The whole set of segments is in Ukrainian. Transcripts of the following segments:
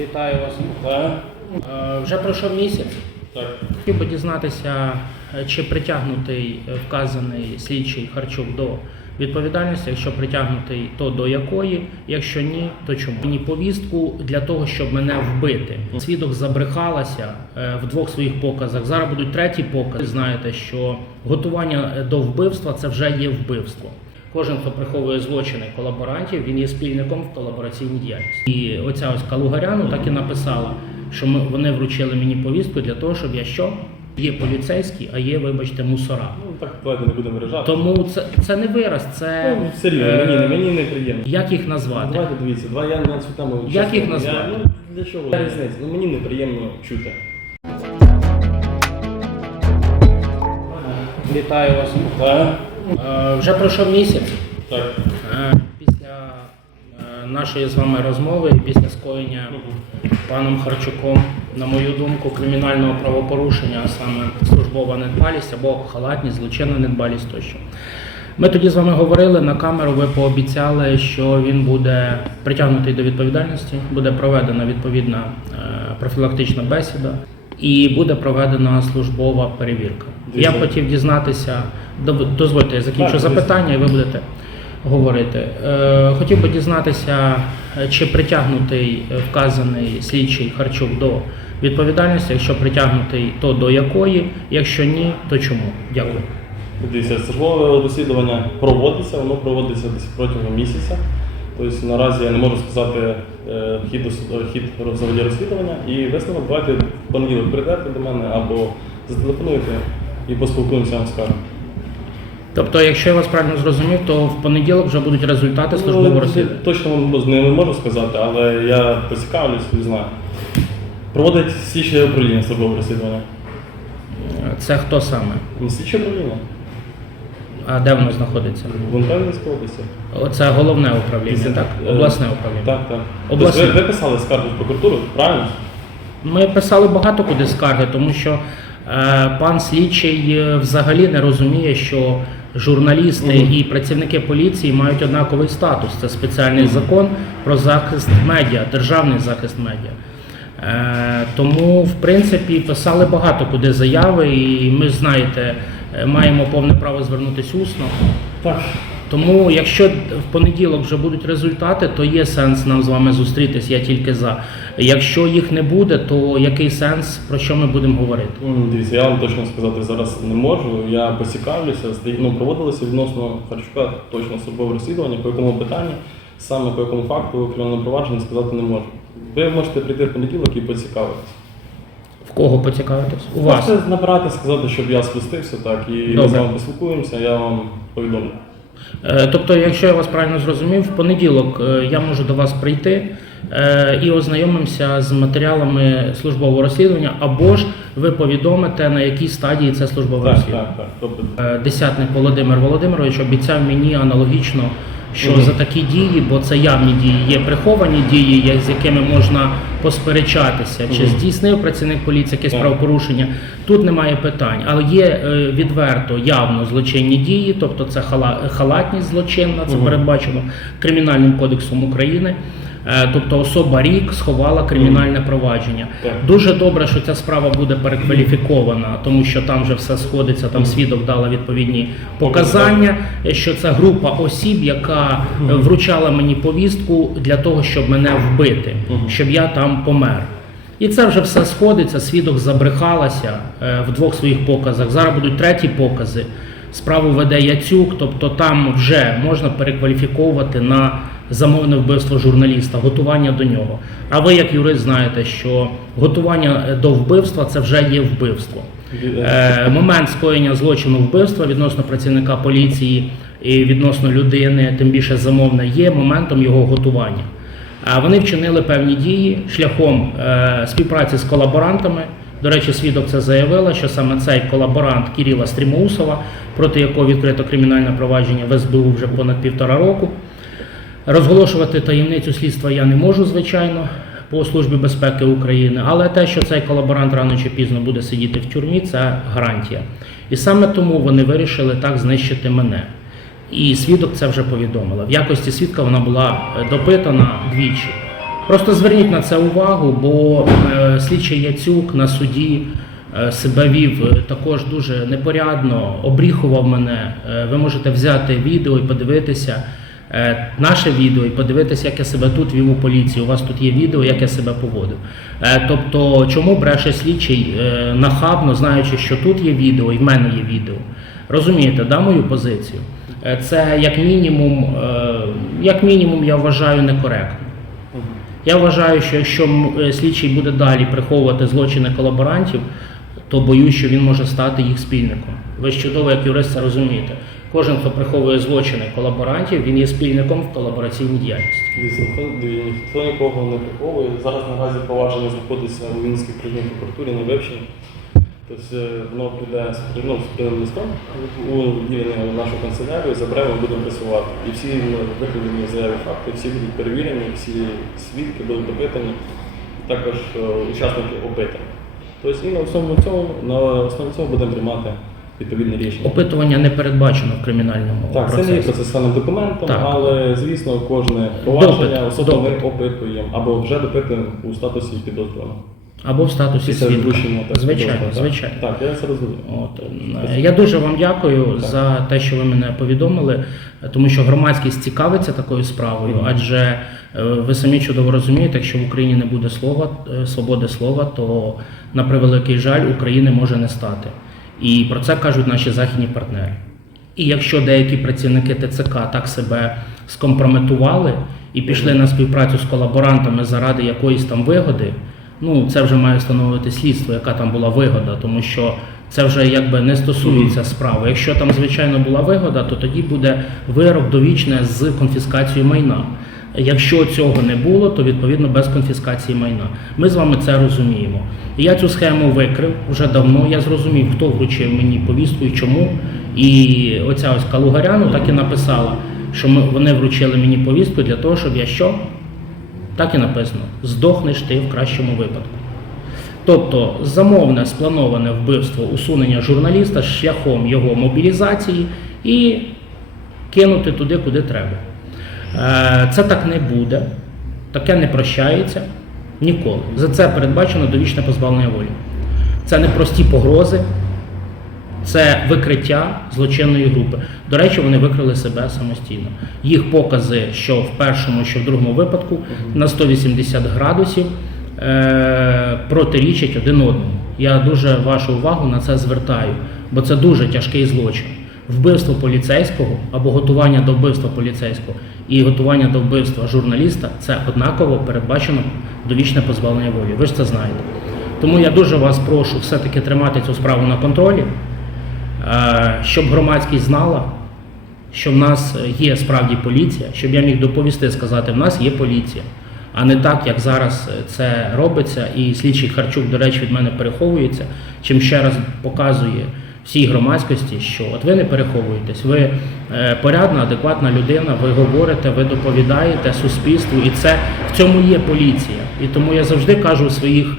Вітаю вас. Так, Е, Вже пройшов місяць. так. Хотів би дізнатися, чи притягнутий вказаний слідчий Харчук до відповідальності. Якщо притягнутий, то до якої? Якщо ні, то чому? Мені повістку для того, щоб мене вбити. Свідок забрехалася е, в двох своїх показах. Зараз будуть треті покази. Знаєте, що готування до вбивства це вже є вбивство. Кожен, хто приховує злочини колаборантів, він є спільником в колабораційній діяльності. І оця ось Калугаряну так і написала, що ми, вони вручили мені повістку для того, щоб я що? Є поліцейські, а є, вибачте, мусора. Ну так давайте не будемо виражати. Тому це, це не вираз, це Ну, серйозно, е, мені, не- мені не приємно. як їх Ну, назвати. Давайте дивіться, два я на цю тему. Як чесно, їх назвати? Я, ну, для чого? Я різниця. Ну мені неприємно чути. Вітаю вас. Е, Вже пройшов місяць. так. Е, Після е, нашої з вами розмови, після скоєння паном Харчуком, на мою думку, кримінального правопорушення, а саме службова недбалість або халатність, злочинна недбалість тощо. Ми тоді з вами говорили на камеру. Ви пообіцяли, що він буде притягнутий до відповідальності, буде проведена відповідна профілактична бесіда і буде проведена службова перевірка. Я хотів дізнатися, дозвольте, я закінчу запитання, і ви будете говорити. Е, Хотів би дізнатися, чи притягнутий е, вказаний слідчий Харчук до відповідальності. Якщо притягнутий, то до якої? Якщо ні, то чому? Дякую. Дивіться, службове розслідування проводиться, воно проводиться десь протягом місяця. Тобто наразі я не можу сказати хід, дос- хід взагалі розслідування і висновок давайте понеділок прийдете до мене або зателефонуйте і поспілкуємося вам скажу. Тобто, якщо я вас правильно зрозумів, то в понеділок вже будуть результати Ну, службового розслідування. Точно вам не можу сказати, але я поцікавлюсь і знаю. Проводить слідче управління службове розслідування. Е, Це хто саме? Слідче управління А де воно знаходиться? в Онтарівській області. Оце головне управління, так? Е, Обласне управління. Так, так. Обласне. Тобто ви, ви писали скаргу в прокуратуру, правильно? Ми писали багато куди скарги, тому що е, пан слідчий е, взагалі не розуміє, що журналісти Мгм. і працівники поліції мають однаковий статус. Це спеціальний закон про захист медіа, державний захист медіа. Е, тому, в принципі, писали багато куди заяви, і ми знаєте, маємо повне право звернутися усно. Так. Тому, якщо в понеділок вже будуть результати, то є сенс нам з вами зустрітись. Я тільки за. Якщо їх не буде, то який сенс про що ми будемо говорити? Ну, Дивіться, я вам точно сказати зараз не можу. Я поцікавлюся, ну, проводилося відносно Харчука точно службове розслідування, по якому питанні, саме по якому факту кримінального провадження сказати не можу. Ви можете прийти в понеділок і поцікавитися. В кого поцікавитись? У вас. Можете набирати, сказати, щоб я спустився, так, і ми Добре. з вами поспілкуємося, я вам повідомлю. Е, Тобто, якщо я вас правильно зрозумів, в понеділок е, я можу до вас прийти е, і ознайомимося з матеріалами службового розслідування, або ж ви повідомите, на якій стадії це службове Так, розслідування. так, так. Тобто, Е, Десятник Володимир Володимирович обіцяв мені аналогічно, що за такі дії, бо це явні дії, є приховані дії, з якими можна посперечатися, чи здійснив працівник поліції якесь правопорушення. Тут немає питань, але є е, відверто явно злочинні дії, тобто це хала- халатність злочинна, це передбачено кримінальним кодексом України. Е, Тобто особа рік сховала кримінальне провадження. Дуже добре, що ця справа буде перекваліфікована, тому що там вже все сходиться. Там свідок дала відповідні показання, що це група осіб, яка е, вручала мені повістку для того, щоб мене вбити, щоб я там помер. І це вже все сходиться. Свідок забрехалася е, в двох своїх показах. Зараз будуть треті покази. Справу веде Яцюк, тобто там вже можна перекваліфіковувати на замовне вбивство журналіста, готування до нього. А ви, як юрист, знаєте, що готування до вбивства це вже є вбивство. Е, момент скоєння злочину вбивства відносно працівника поліції і відносно людини, тим більше замовне, є моментом його готування. А вони вчинили певні дії шляхом е, співпраці з колаборантами. До речі, свідок це заявила, що саме цей колаборант Кіріла Стрімоусова, проти якого відкрито кримінальне провадження в СБУ вже понад півтора року. Розголошувати таємницю слідства я не можу, звичайно, по Службі безпеки України, але те, що цей колаборант рано чи пізно буде сидіти в тюрмі, це гарантія. І саме тому вони вирішили так знищити мене. І свідок це вже повідомила. В якості свідка вона була е, допитана двічі. Просто зверніть на це увагу, бо е, слідчий Яцюк на суді е, себе вів також дуже непорядно, обріхував мене. Ви можете взяти відео і подивитися. Е, Наше відео і подивитися, як я себе тут вів у поліції. У вас тут є відео, як я себе поводив. Е, Тобто, чому бреше слідчий е, нахабно, знаючи, що тут є відео і в мене є відео. Розумієте, да, мою позицію? Це як мінімум, як мінімум, я вважаю некоректно. Я вважаю, що якщо слідчий буде далі приховувати злочини колаборантів, то боюсь, що він може стати їх спільником. Ви чудово, як юрист, це розумієте. Кожен, хто приховує злочини колаборантів, він є спільником в колабораційній діяльності. Ніхто, ніхто нікого не приховує. Зараз наразі провадження знаходиться у Вінницькій окружній прокуратурі на вивченні. Тобто е, воно піде з ну, спільним листом у нашу канцелярію, заберемо, будемо працювати. І всі викладені заяви факти, всі будуть перевірені, всі свідки будуть допитані, також е, учасники опитані. Тобто і на основі цього, на основі цього будемо приймати відповідне рішення. Опитування не передбачено в кримінальному Так, це процесі. не є процесуальним документом, Так. але звісно, кожне провадження Допит, особливо ми допит. опитуємо або вже допитуємо у статусі підозрюваного. Або в статусі Після свідка. вручення так, Звичайно, так. звичайно. Так, я це розумію. От е, я дуже вам дякую Так. за те, що ви мене повідомили, е, тому що громадськість цікавиться такою справою, адже ви самі чудово розумієте, якщо в Україні не буде слова, е, свободи слова, то на превеликий жаль України може не стати. І про це кажуть наші західні партнери. І якщо деякі працівники ТЦК так себе скомпрометували і пішли на співпрацю з колаборантами заради якоїсь там вигоди, ну це вже має встановити слідство, яка там була вигода, тому що це вже якби не стосується справи. Якщо там звичайно була вигода, то тоді буде вирок довічне з конфіскацією майна. Якщо цього не було, то відповідно без конфіскації майна. Ми з вами це розуміємо. Я цю схему викрив вже давно. Я зрозумів, хто вручив мені повістку і чому. І оця ось Калугаряну так і написала, що ми, вони вручили мені повістку для того, щоб я що? Так і написано: здохнеш ти в кращому випадку. Тобто замовне сплановане вбивство усунення журналіста шляхом його мобілізації і кинути туди, куди треба. Е, Це так не буде, таке не прощається ніколи. За це передбачено довічне позбавлення волі. Це не прості погрози, це викриття злочинної групи. До речі, вони викрили себе самостійно. Їх покази, що в першому, що в другому випадку, на 180 градусів е- протирічать один одному. Я дуже вашу увагу на це звертаю, бо це дуже тяжкий злочин. Вбивство поліцейського або готування до вбивства поліцейського і готування до вбивства журналіста це однаково передбачено довічне позбавлення волі. Ви ж це знаєте. Тому я дуже вас прошу все-таки тримати цю справу на контролі, е, щоб громадськість знала, що в нас є справді поліція, щоб я міг доповісти, сказати, в нас є поліція. А не так, як зараз це робиться, і слідчий Харчук, до речі, від мене переховується, чим ще раз показує всій громадськості, що от ви не переховуєтесь, ви е, порядна, адекватна людина, ви говорите, ви доповідаєте суспільству, і це в цьому є поліція. І тому я завжди кажу у своїх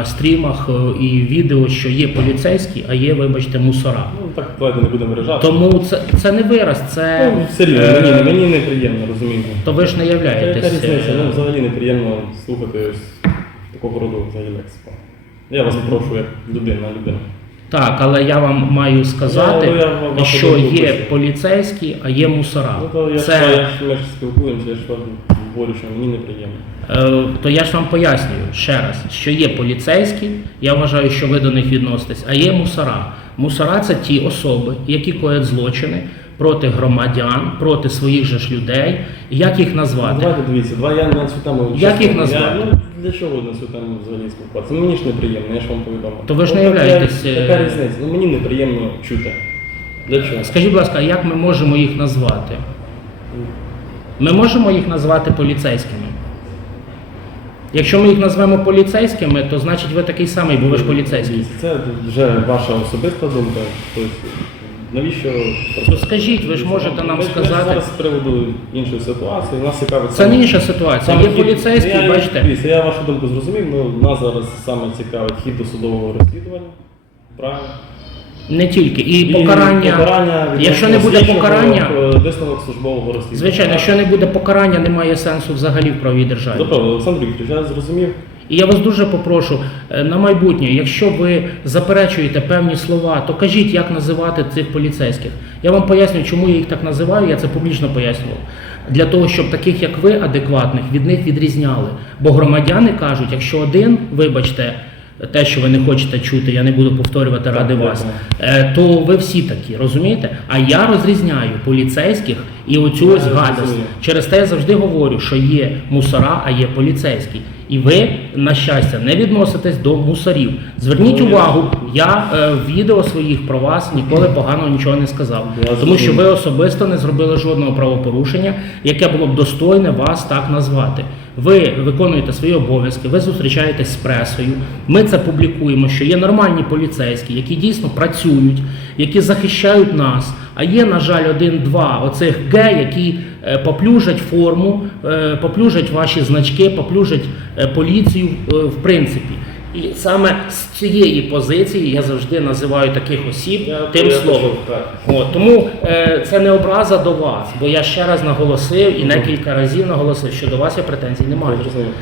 е, стрімах е, і відео, що є поліцейські, а є, вибачте, мусора. Ну так давайте не будемо виражати. Тому це, це не вираз, це Ну, е, мені, мені неприємно, розумієте. то ви ж не Яка являєтесь. різниця? е, Ну, взагалі неприємно слухати такого роду взагалі лексику. Я вас прошу як людина, людина. Так, але я вам маю сказати, Я- я що є поліцейські, а є мусора. Ну то я Це, ж ми ж спілкуємося, я ж вам говорю, що мені неприємно. е, то я ж вам пояснюю ще раз, що є поліцейські, я вважаю, що ви до них відноситесь, а є мусора. Мусора це ті особи, які коять злочини проти громадян, проти своїх же ж людей. Як їх назвати? Давайте дивіться, давай я на цю тему. Як чесно, їх назвати? Я, ну, для чого на цю тему взагалі спілкуватися? Ну, мені ж неприємно, я ж вам повідомив. То ви ж не Ну, являєтесь, е, Яка різниця? Ну мені неприємно чути. Для чого? Скажіть, будь ласка, як ми можемо їх назвати? Ми можемо їх назвати поліцейськими. Якщо ми їх назвемо поліцейськими, то значить ви такий самий, бо ви ж поліцейський. Це вже ваша особиста думка. Тобто, навіщо? То скажіть, ви ж можете нам Ми ж- ми ж сказати. зараз з приводу іншої ситуації. Нас цікавить Це саме- не інша ситуація. саме Є хід- поліцейські, я, бачите. Дивіться, я вашу думку зрозумів, але нас зараз саме цікавить хід досудового розслідування. Правильно? Не тільки. І, покарання. покарання якщо не буде покарання, е, висновок службового розслідування. звичайно, якщо не буде покарання, немає сенсу взагалі в правовій державі. Добре, Олександр Вікторович, я зрозумів. І я вас дуже попрошу е, на майбутнє, якщо ви заперечуєте певні слова, то кажіть, як називати цих поліцейських. Я вам поясню, чому я їх так називаю, я це публічно пояснював. Для того, щоб таких, як ви, адекватних, від них відрізняли. Бо громадяни кажуть, якщо один, вибачте, те, що ви не хочете чути, я не буду повторювати ради Так, вас, е, то ви всі такі, розумієте? А я розрізняю поліцейських і оцю ось гадость. Через те я завжди говорю, що є мусора, а є поліцейські. І ви, на щастя, не відноситесь до мусорів. Зверніть увагу, я е, в відео своїх про вас ніколи поганого нічого не сказав. Тому що ви особисто не зробили жодного правопорушення, яке було б достойне вас так назвати. Ви виконуєте свої обов'язки, ви зустрічаєтесь з пресою. Ми це публікуємо, що є нормальні поліцейські, які дійсно працюють, які захищають нас. А є, на жаль, один-два оцих ге, які е, поплюжать форму, е, поплюжать ваші значки, поплюжать е, поліцію в принципі. І саме з цієї позиції я завжди називаю таких осіб Я- тим я словом. Хочу, так. От, тому е, це не образа до вас, бо я ще раз наголосив і декілька разів наголосив, що до вас я претензій не маю. Зрозумів.